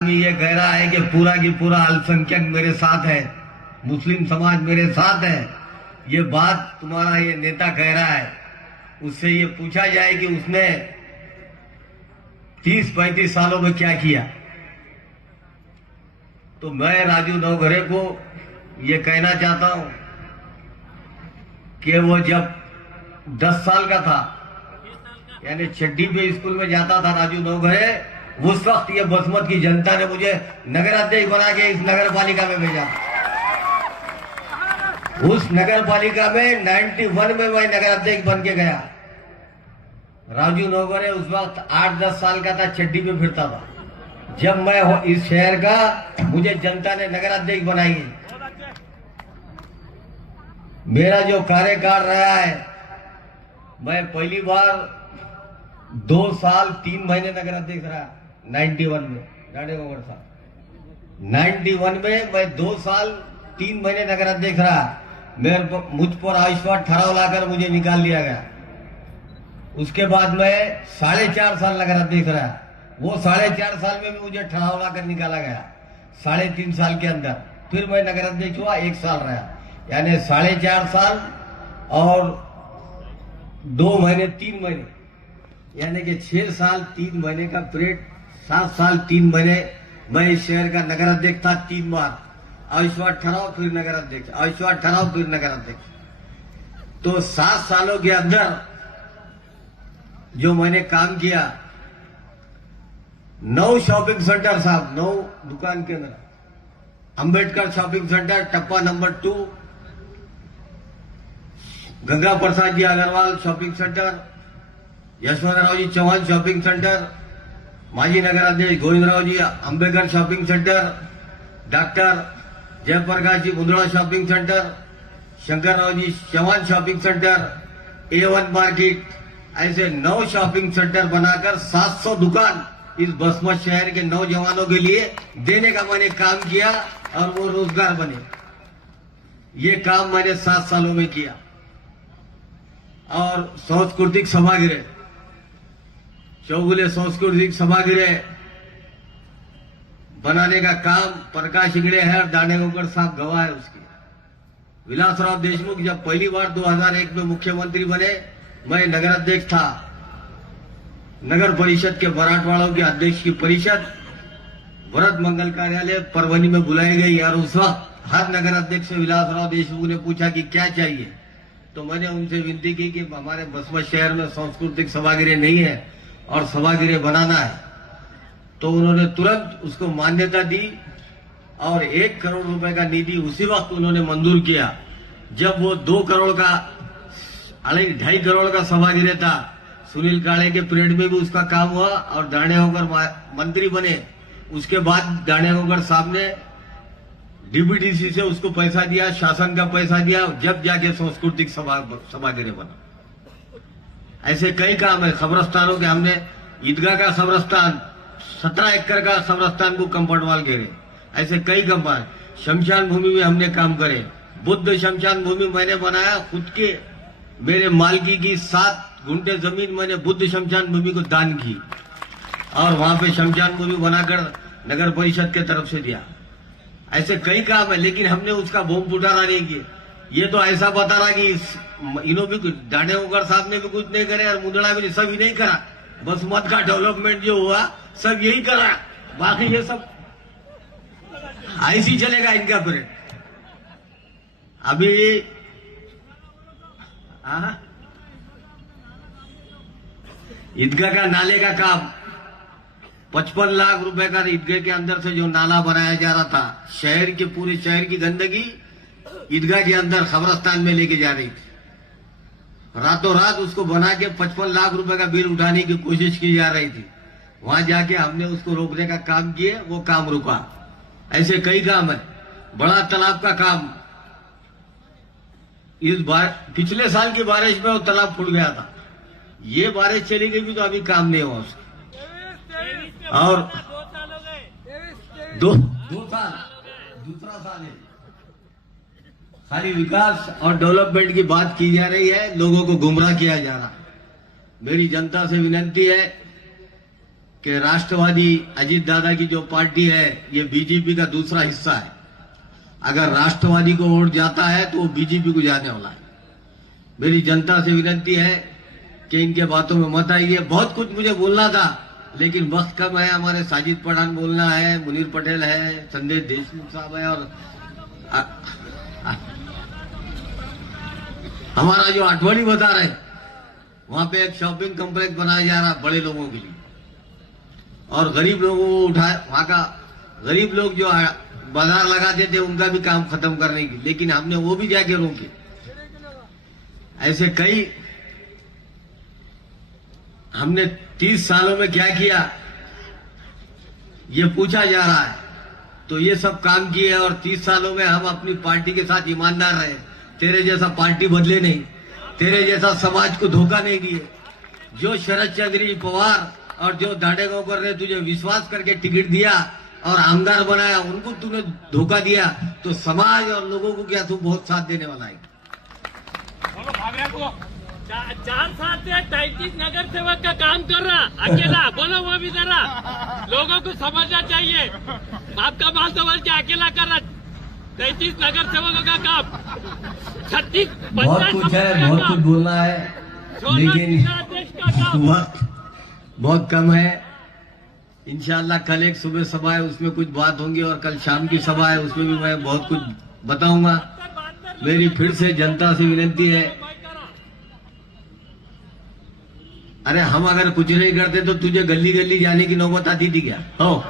ये कह रहा है कि पूरा की पूरा अल्पसंख्यक मेरे साथ है, मुस्लिम समाज मेरे साथ है। ये बात तुम्हारा ये नेता कह रहा है, उससे ये पूछा जाए कि उसने 30-35 सालों में क्या किया। तो मैं राजू नवघरे को ये कहना चाहता हूं कि वो जब 10 साल का था, यानी छठी पे स्कूल में जाता था राजू नवघरे, उस वक्त ये बसमत की जनता ने मुझे नगर अध्यक्ष बना के इस नगर पालिका में भेजा। उस नगर पालिका में 91 में मैं नगर अध्यक्ष बन के गया। राजू नवघरे उस वक्त 8-10 साल का था, छठी पे फिरता था। जब मैं इस शहर का मुझे जनता ने नगर अध्यक्ष बनाई, मेरा जो कार्यकाल रहा है, मैं पहली बार 2 साल 3 महीने नगर अध्यक्ष रहा 91 में, डाडेगोगढ़ साहब 91 में मैं 2 साल 3 महीने नगर अध्यक्ष रहा। मुझ पर आयुष्मान ठहराव लाकर मुझे निकाल लिया गया। उसके बाद मैं 4.5 साल नगर अध्यक्ष रहा। वो 4.5 साल में भी मुझे ठहराव लाकर निकाला गया। 3.5 साल के अंदर फिर मैं नगर अध्यक्ष हुआ, 1 साल रहा, यानी 4.5 साल और 2 महीने 3 महीने, यानी कि 6 साल 3 महीने का पीरियड। 7 साल 3 महीने मैं इस शहर का नगर अध्यक्ष था। 3 बार आयुष्मान ठहराव, फिर नगर अध्यक्ष, आयुष्मान ठहराव, फिर नगर अध्यक्ष। तो 7 सालों के अंदर जो मैंने काम किया, 9 शॉपिंग सेंटर साहब, 9 दुकान के अंदर, अंबेडकर शॉपिंग सेंटर, टप्पा नंबर 2, Ganga Prasad ji Agarwal shopping centre, Yashwantrao ji Chauhan shopping centre, माजी नगर अध्यक्ष Govindrao ji Ambedkar shopping centre, doctor Jayprakash ji Mundra shopping centre, Shankarrao ji Chauhan shopping centre, A1 market, ऐसे 9 शॉपिंग सेंटर बनाकर 700 दुकान इस बसमत शहर के नौजवानों के लिए देने का मैंने काम किया और वो रोजगार बने। ये काम मैंने 7 सालों में किया। और सांस्कृतिक सभागृह, चौगुले सांस्कृतिक सभागृह बनाने का काम प्रकाश इंगड़े है और दानेगोगढ़ साहब गवाह है उसकी। विलासराव देशमुख जब पहली बार 2001 में मुख्यमंत्री बने, मैं नगर अध्यक्ष था। नगर परिषद के मराठवाड़ों के अध्यक्ष की परिषद व्रत मंगल कार्यालय परभनी में बुलाई गई और उस वक्त हर नगर अध्यक्ष से विलासराव देशमुख ने पूछा कि क्या चाहिए। तो मैंने उनसे विनती की कि हमारे बसमत शहर में सांस्कृतिक सभागृह नहीं है और सभागृह बनाना है। तो उन्होंने तुरंत उसको मान्यता दी और 1 करोड़ रुपए का निधि उसी वक्त उन्होंने मंजूर किया। जब वो 2 करोड़ का 2.5 करोड़ का सभागृह था, सुनील काले के पीरियड में भी उसका काम हुआ और दानेगोगढ़ मंत्री बने। उसके बाद दानेगोगढ़ साहब ने डीबीटीसी से उसको पैसा दिया, शासन का पैसा दिया, जब जाके सांस्कृतिक सभागृह बना। ऐसे कई काम है। खबरस्तानों के हमने ईदगाह का खबरस्तान 17 एकड़ का खबरस्तान को कंपाउंडवाल घेरे, ऐसे कई काम है। शमशान भूमि में हमने काम करे। बुद्ध शमशान भूमि मैंने बनाया खुद के, मेरे मालकी की 7 गुंठे जमीन मैंने बुद्ध शमशान भूमि को दान की और वहां पे शमशान भूमि बनाकर नगर परिषद के तरफ से दिया। ऐसे कई काम है, लेकिन हमने उसका बम फुटाना नहीं किया। ये तो ऐसा बता रहा कि इन्हों भी दानेगोगढ़ साहब ने भी कुछ नहीं करे और मुंदड़ा भी सब नहीं करा। बस मत का डेवलपमेंट जो हुआ सब यही करा, बाकी ये सब ऐसी चलेगा इनका पीरियड। अभी ईदगाह का नाले का काम 55 लाख रुपए का ईदगाह के अंदर से जो नाला बनाया जा रहा था, शहर के पूरे शहर की गंदगी ईदगाह के अंदर खबरस्तान में लेके जा रही थी। रातों रात उसको बना के 55 लाख रुपए का बिल उठाने की कोशिश की जा रही थी। वहां जाके हमने उसको रोकने का काम किए, वो काम रुका। ऐसे कई काम है। बड़ा तालाब का काम, इस बार पिछले साल की बारिश में वो तालाब फूट गया था। ये बारिश चली गई भी तो अभी काम नहीं हुआ उसका। और 2 साल, दूसरा साल है। खाली विकास और डेवलपमेंट की बात की जा रही है, लोगों को गुमराह किया जा रहा है। मेरी जनता से विनती है कि राष्ट्रवादी अजीत दादा की जो पार्टी है ये बीजेपी का दूसरा हिस्सा है। अगर राष्ट्रवादी को वोट जाता है तो वो बीजेपी को जाने वाला है। मेरी जनता से विनती है कि इनके बातों में मत आइए। बहुत कुछ मुझे बोलना था लेकिन वक्त कम है। हमारे साजिद पठान बोलना है, मुनीर पटेल है, संदेश देशमुख साहब है और हमारा जो आठवड़ी बता रहे वहां पे एक शॉपिंग कॉम्प्लेक्स बनाया जा रहा बड़े लोगों के लिए और गरीब लोगों को उठाए। वहां का गरीब लोग जो बाजार लगाते थे उनका भी काम खत्म करने की, लेकिन हमने वो भी जाके रोके। ऐसे कई हमने 30 सालों में क्या किया ये पूछा जा रहा है, तो ये सब काम किए और 30 सालों में हम अपनी पार्टी के साथ ईमानदार रहे। तेरे जैसा पार्टी बदले नहीं, तेरे जैसा समाज को धोखा नहीं दिए। जो शरद चंद्र पवार और जो दांडेगांवकर ने तुझे विश्वास करके टिकट दिया और आमदार बनाया, उनको तूने धोखा दिया, तो समाज और लोगों को क्या तू बहुत साथ देने वाला है। 4 साल से 33 नगर सेवक का काम कर रहा अकेला। बोलो वो भी जरा, लोगों को समझना चाहिए। आपका माल समझ के अकेला कर रहा 33 नगर सेवकों का काम। 36 बहुत कुछ है, बहुत कुछ बोलना है, लेकिन वक्त बहुत कम है। इंशाल्लाह कल एक सुबह सभा है, उसमें कुछ बात होंगी और कल शाम की सभा है, उसमें भी मैं बहुत कुछ बताऊंगा। मेरी फिर से जनता से विनती है, अरे हम अगर कुछ नहीं करते तो तुझे गली गली जाने की नौबत आती थी क्या? हो,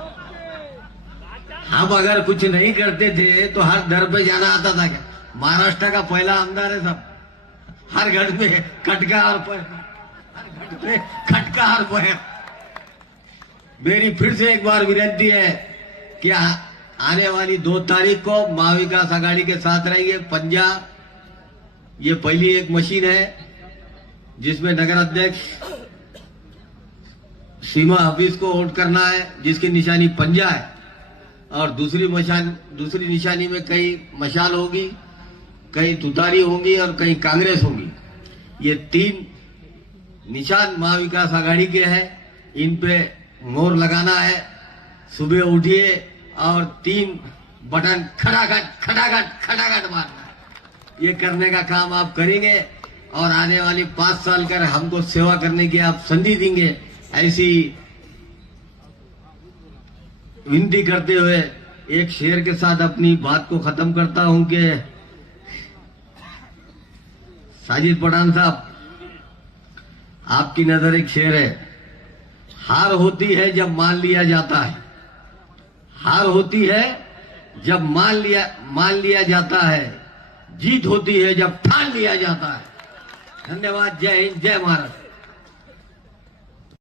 हम अगर कुछ नहीं करते थे तो हर दर पे जाना आता था क्या? महाराष्ट्र का पहला आमदार है सब, हर घर में खटका और खटका और पैर। मेरी फिर से एक बार विनती है कि आने वाली 2 तारीख को महाविकास आघाड़ी के साथ रहिए। पंजा ये पहली एक मशीन है जिसमें नगर अध्यक्ष सीमा हफीज को वोट करना है, जिसकी निशानी पंजा है, और दूसरी निशानी में कई मशाल होगी, कई तुतारी होंगी और कई कांग्रेस होगी। ये 3 निशान महाविकास आघाड़ी के हैं, इन पे मोहर लगाना है। सुबह उठिए और 3 बटन खटाखट मारना है। ये करने का काम आप करेंगे और आने वाली 5 साल कर हमको सेवा करने की आप संधि देंगे, ऐसी विनती करते हुए एक शेर के साथ अपनी बात को खत्म करता हूं कि साजिद पठान साहब, आपकी नजर एक शेर है। हार होती है जब मान लिया जाता है, हार होती है जब मान लिया जाता है, जीत होती है जब ठान लिया जाता है। धन्यवाद। जय हिंद, जय महाराष्ट्र।